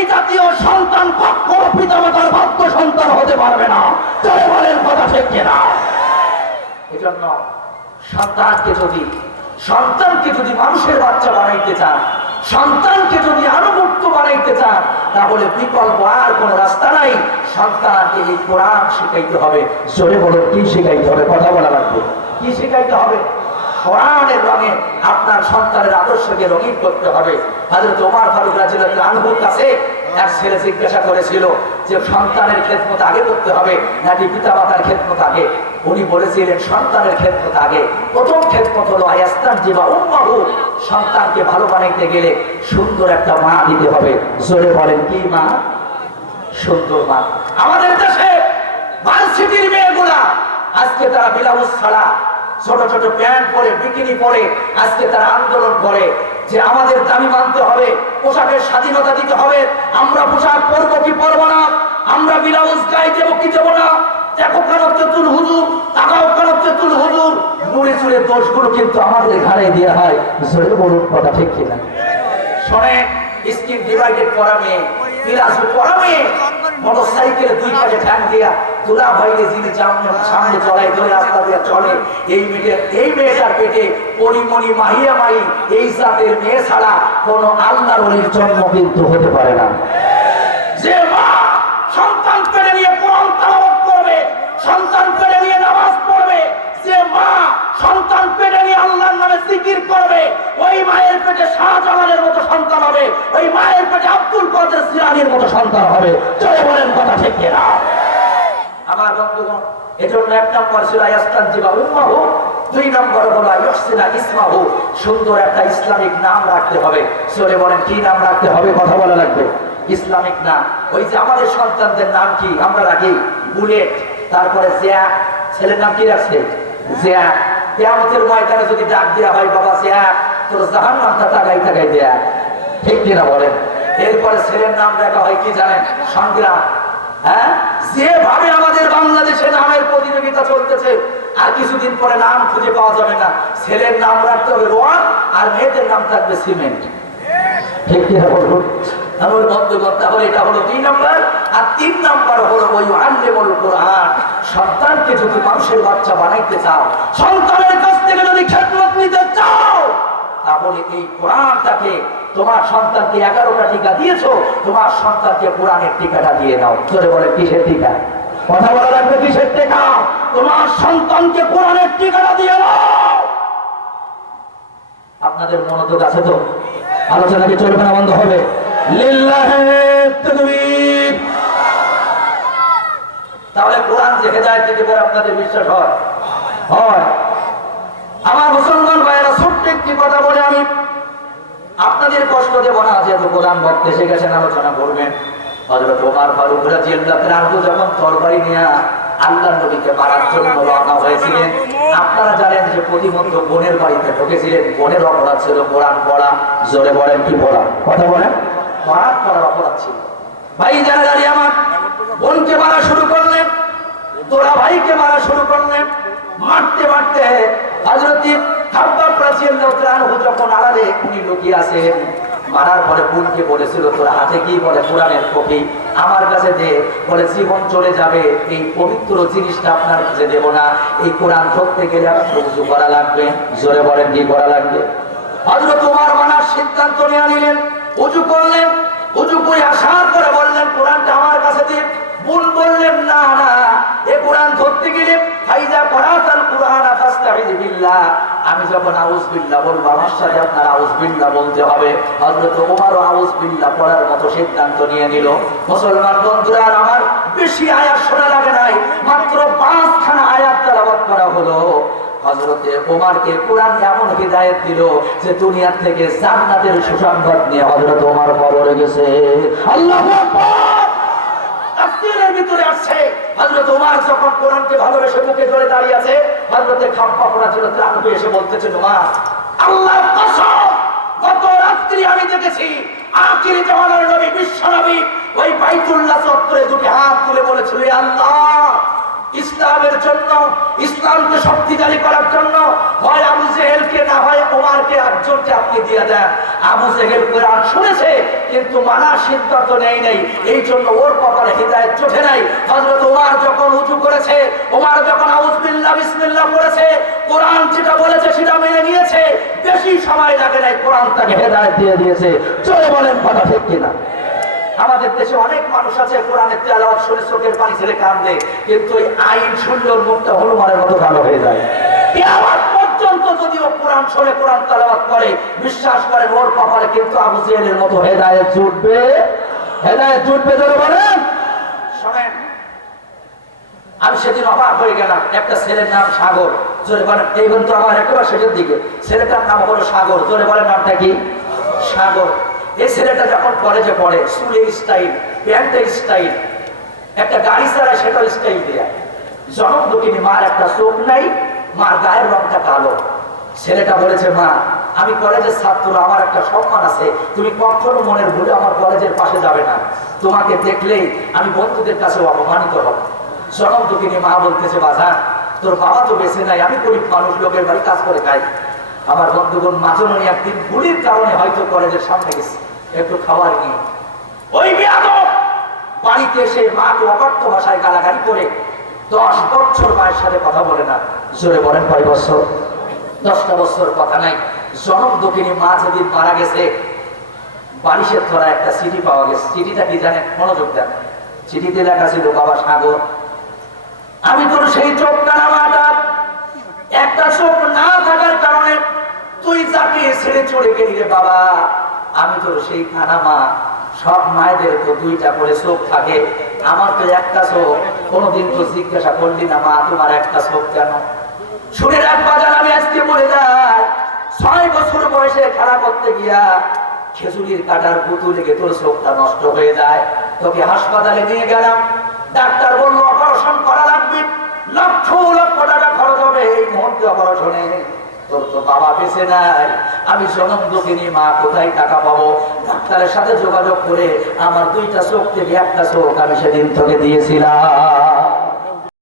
এই জাতীয় সন্তান কখনো পিতামাতার ভাগ্য সন্তান হতে পারবে না। চলে বলেন কথা ঠিক কিনা? এজন্য সন্তানকে যদি সন্তানকে যদি মানুষের বাচ্চা বানাইতে চান, সন্তানকে যদি আনুগত্য বানাইতে চান, তাহলে বিকল্প আর কোনো রাস্তা নাই। সন্তানকে এই কোরআন শিখাইতে হবে। জোরে বলো কি শিখাইতে হবে? কথা বলা লাগবে। কি শিখাইতে হবে? কোরআনের রঙে আপনার সন্তানের আদর্শকে রঙিন করতে হবে। হাজরত ওমর ফারুক রাজিয়াল্লাহু আনহুর কাছে এক ছেলে জিজ্ঞাসা করেছিল যে সন্তানের খেদমত আগে করতে হবে নাকি পিতা মাতার খেদমত আগে? উনি বলেছিলেন, সন্তানের খেদমত আগে। প্রথম খেদমত হলো আয়াস্তান জিবা উম্মাহু, সন্তানকে ভালো বানাইতে গেলে সুন্দর একটা মা দিতে হবে। জোরে বলেন, কি মা? সুন্দর মা। আমাদের দেশে ভার্সিটির মেয়েগুলা, আজকে তারা বিলাউস ছাড়া ছোট ছোট প্যান্ট পরে, বিকিনি পরে, আজকে তারা আন্দোলন করে যে আমাদের দাবি মানতে হবে, পোশাকের স্বাধীনতা দিতে হবে, আমরা পোশাক পরবো কি পরবো না, আমরা বিলাউস গায়ে দেবো কি দেবো না, দেখো কেন তেতুল হুজুর, তাকাও কেন তেতুল হুজুর। মুড়ে চুড়ে দোষগুলো কিন্তু আমাদের ঘাড়ে দেওয়া হয়, জোরে বলুন কথা ঠিক কিনা? শোনে স্কিন ডিভাইডেড করা মেয়ে পিলাসু করা মেয়ে মোটর সাইকেলে দুই পাশে ঠ্যাং দিয়া দুলা ভাইলে যিনি সামনে চলায় ধরে রাস্তা দিয়ে চলে, এই মেয়েটার এই মেয়েটার পেটে পরিমণি মাহিয়া মাই, এই জাতের মেয়ে ছাড়া কোনো আল্লাহর অলির জন্ম কিন্তু হতে পারে না। যে মা সন্তান পেড়ে নিয়ে কোরআন তালাওয়াত করবে, সন্তান পেড়ে নিয়ে নামাজ পড়বে, যে মা সন্তান পেটে নিয়ে আল্লাহর নামে জিকির করবে, ওই মায়ের পেটে শাহজালালের মতো সন্তান হবে, ওই মায়ের পেটে আব্দুল কাদের সিরানির মতো সন্তান হবে। চলে বলেন কথা ঠিক কিনা? আমার বন্ধুগণ, এজন্য এক নম্বর ছিল আয়াস্তান জিবা উম্মাহু দুই নম্বর হলো ইহসিনা ইসমাহু, সুন্দর একটা ইসলামিক নাম রাখতে হবে। চলে বলেন, কি নাম রাখতে হবে? কথা বলা লাগবে। ইসলামিক নাম। ওই যে আমাদের সন্তানদের নাম কি? আমরা রাখি বুলেট, তারপরে জিয়া। ছেলের নাম কি রাখছে? জিয়া। কেয়ামতের ময়দানে যদি ডাক দেওয়া হয়, বাবা জিয়া, তোর জাহান নামটা তাকাই তাকাই দেয়া। ঠিক কিনা বলেন? এরপরে ছেলের নাম রাখা হয় কি জানেন? সংগ্রাম। হ্যাঁ? যেভাবে আমাদের বাংলাদেশে নামের প্রতিযোগিতা চলতেছে, আর কিছুদিন পরে নাম খুঁজে পাওয়া যাবে না। ছেলের নাম রাখতে হবে রোয়ান, আর মেয়েদের নাম থাকবে সিমেন্ট। ঠিক এটা হলো দুই নম্বর, আর তিন নম্বর হলো যদি মানুষের বাচ্চা বানাইতে চাও, তাহলে এই কোরআনটাকে তোমার সন্তানকে এগারোটা টিকা দিয়েছ, তোমার সন্তানকে কোরআনের টিকাটা দিয়ে দাও। ধরে বলে, কিসের টিকা? কথা বলা লাগবে, কিসের টিকা? তোমার সন্তানকে কোরআনের টিকাটা দিয়ে দাও। আপনাদের মনোযোগ আছে তো? আলোচনা কি চলবে না বন্ধ হবে? তাহলে কোরআন যে হেদায়েত দিতে পারে আপনাদের বিশ্বাস হয়? হয়। আমার মুসলমান ভাইয়েরা ছোট্ট একটি কথা বলে আমি আপনাদের কষ্ট দেব না যেহেতু কোরআন ভক্ত এসে গেছেন আলোচনা করবেন। হযরত ওমর ফারুক রাদিয়াল্লাহু আনহু যখন তরবারি নিয়ে আল্লাহ নবীকে মারার জন্য রওনা হয়েছিলেন আপনারা জানেন যে প্রতিমধ্য বোনের বাড়িতে ঢুকেছিলেন বোনের অপরাধ ছিল কোরআন পড়া জোরে বলেন কি পড়া? কথা বলেন। পড়ার অপরাধ ছিল। ভাই যারা দাঁড়িয়ে আমার বোনকে মারা শুরু করলেন তোরা ভাইকে মারা শুরু করলেন মারতে মারতে হজরতি খাব্বাব রাদিয়াল্লাহু পরে তোরা কোরআন করা করা হজরত তোমার মানার সিদ্ধান্ত নিয়ে নিলেন, উজু করলেন, উজু করে আসার করে বললেন, কোরআনটা আমার কাছে দিন বোন বললেন, না না, এ কোরআন ধরতে গেলে ফাইজা করাতাল কোরআন ফাস্তাইযু আমি যখন আউজ বিল্লাহ বলব, আমার সাথে আপনার আউজ বিল্লাহ বলতে হবে। হযরত ওমরও আউজ বিল্লাহ পড়ার মতো সিদ্ধান্ত নিয়ে নিল। মুসলমান বন্ধুরা আমার বেশি আয়াত শোনা লাগে নাই, মাত্র পাঁচখানা আয়াত তেলাওয়াত করা হলো। হজরতে ওমারকে কোরআন এমন হৃদায়ত দিল যে দুনিয়ার থেকে জান্নাতের সুসংবাদ নিয়ে হজরত ওমার গেছে। আল্লাহু আল্লাহ, ইসলামের জন্য, ইসলামকে শক্তিশালী করার জন্য, হয় আবু জেহেলকে, না হয় ওমারকে একজনকে আপনি দিয়ে দেন। আবু জেহেল কোরআন শুনেছে, কিন্তু মানার সিদ্ধান্ত নেই নেই। এই জন্য ওর কপালে হৃদায়ত চোখে নাই। হজরত ওমার যখন উঁচু করেছে ওমার যখন আউজবিল্লাহ বিসমিল্লাহ করেছে কোরআন যেটা বলেছে সেটা মেনে নিয়েছে, বেশি সময় লাগে নাই, কোরআন তাকে হেদায়ত দিয়ে দিয়েছে। চলে বলেন, কথা ঠিক কিনা? আমাদের দেশে অনেক মানুষ আছে, কোরআনের তেলাওয়াত শুনে চোখের পানি ছেড়ে কান্দে কিন্তু ওই আইন সুন্দর মুখটা হনুমানের মতো ভালো হয়ে যায়। কিয়ামত পর্যন্ত যদি ও কোরআন শুনে, কোরআন তেলাওয়াত করে, বিশ্বাস করে, ওর কপালে কিন্তু আবু জেহেলের মতো হেদায়েত জুটবে। হেদায়েত জুটবে ধরে বলেন। আমি সেদিন অবাক হয়ে গেলাম, একটা ছেলের নাম সাগর। জোরে বলেন, এই তো আমার একেবারে শেষের দিকে। ছেলেটার নাম হলো সাগর। জোরে বলেন, নামটা কি? সাগর। এই ছেলেটা যখন কলেজে পড়ে চুলের স্টাইল প্যান্টের স্টাইল, একটা গাড়ি চালায়, সেটাও স্টাইল দেয়া। জনম দুঃখিনী মার একটা চোখ নাই, মার গায়ের রংটা কালো। ছেলেটা বলেছে, মা, আমি কলেজের ছাত্র, আমার একটা সম্মান আছে। তুমি কখনো মনের ভুলে আমার কলেজের পাশে যাবে না। তোমাকে দেখলেই আমি বন্ধুদের কাছে অপমানিত হব। জনম দুঃখিনী মা বলতেছে বাজার তোর বাবা তো বেঁচে নাই, আমি গরিব মানুষ, লোকের বাড়ি কাজ করে খাই। আমার বন্ধুগণ মাঝননি একদিন গুলির কারণে হয়তো কলেজের সামনে গেছে, একটু খাবার নিয়ে। ওই বাড়িতে এসে মাকে অকর্থ ভাষায় গালাগালি করে দশ বছর মায়ের সাথে কথা বলে না। জোরে বলেন কয় বছর? দশটা বছর কথা নাই। জনম দক্ষিণী মা যেদিন মারা গেছে, বালিশের ধরা একটা চিঠি পাওয়া গেছে। চিঠিটা কি জানেন? মনোযোগ দেন। চিঠিতে লেখা ছিল, বাবা সাগর আমি তোর সেই চোখ কানা একটা চোখ না থাকার কারণে তুই যাকে ছেড়ে চলে গেলি রে বাবা, আমি তোর সেই কানা মা। সব মায়েদের তো দুইটা করে চোখ থাকে। আমার তো একটা চোখ। কোনোদিন তো জিজ্ঞাসা করলি না মা, তোমার একটা চোখ কেন? শুনে রাখ বাজার আমি আজকে বলে যাই। ছয় বছর বয়সে খেলা করতে গিয়া খেজুরির কাটার পুতু লেগে তোর চোখটা নষ্ট হয়ে যায়। তোকে হাসপাতালে নিয়ে গেলাম। ডাক্তার বলল, অপারেশন করা লাগবে লক্ষ লক্ষ টাকা খরচ হবে এই মুহূর্তে অপারেশনে। তোর বাবা বেঁচে নাই। আমি জনম দুঃখিনী মা, কোথায় টাকা পাবো? ডাক্তারের সাথে যোগাযোগ করে আমার দুইটা চোখ থেকে একটা চোখ আমি সেদিন তোকে দিয়েছিলাম।